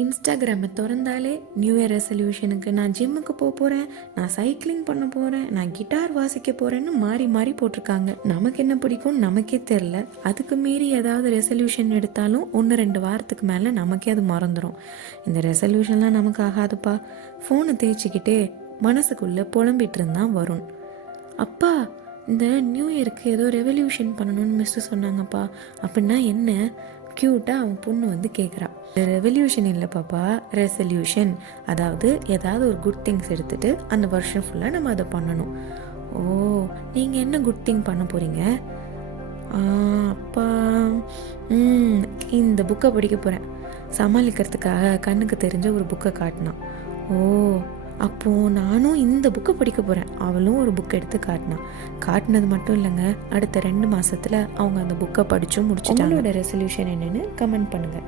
இன்ஸ்டாகிராமை திறந்தாலே new year ரெசல்யூஷனுக்கு நான் ஜிம்முக்கு போகிறேன், நான் சைக்கிளிங் பண்ண போகிறேன், நான் கிட்டார் வாசிக்க போகிறேன்னு மாறி மாறி போட்டிருக்காங்க. நமக்கு என்ன பிடிக்கும் நமக்கே தெரில. அதுக்கு மீறி ஏதாவது ரெசல்யூஷன் எடுத்தாலும் 1-2 வாரத்துக்கு மேலே நமக்கே அது மறந்துடும். இந்த ரெசல்யூஷன்லாம் நமக்கு ஆகாதுப்பா. ஃபோனை தேய்ச்சிக்கிட்டே மனசுக்குள்ளே புலம்பிட்டு இருந்தான் வருண். அப்பா, இந்த நியூ இயருக்கு ஏதோ ரெவல்யூஷன் பண்ணணும்னு மிஸ்ஸு சொன்னாங்கப்பா. அப்படின்னா என்ன? க்யூட்டாக அவன் பொண்ணு வந்து கேட்குறா. ரெவல்யூஷன் இல்லை பாப்பா, ரெசல்யூஷன். அதாவது ஏதாவது ஒரு குட் திங்ஸ் எடுத்துகிட்டு அந்த வருஷம் ஃபுல்லாக நம்ம அதை பண்ணணும். ஓ, நீங்கள் என்ன குட் திங் பண்ண போகிறீங்க? அப்பா, இந்த புக்கை படிக்க போகிறேன். சமாளிக்கிறதுக்காக கண்ணுக்கு தெரிஞ்ச ஒரு புக்கை காட்டினான். ஓ, அப்போது நானும் இந்த புக்கை படிக்க போகிறேன். அவளும் ஒரு புக் எடுத்து காட்டினது மட்டும் இல்லைங்க, அடுத்த 2 மாதத்தில் அவங்க அந்த புக்கை படித்தும் முடிச்சுட்டாங்க. ரெசல்யூஷன் என்னென்னு கமெண்ட் பண்ணுங்கள்.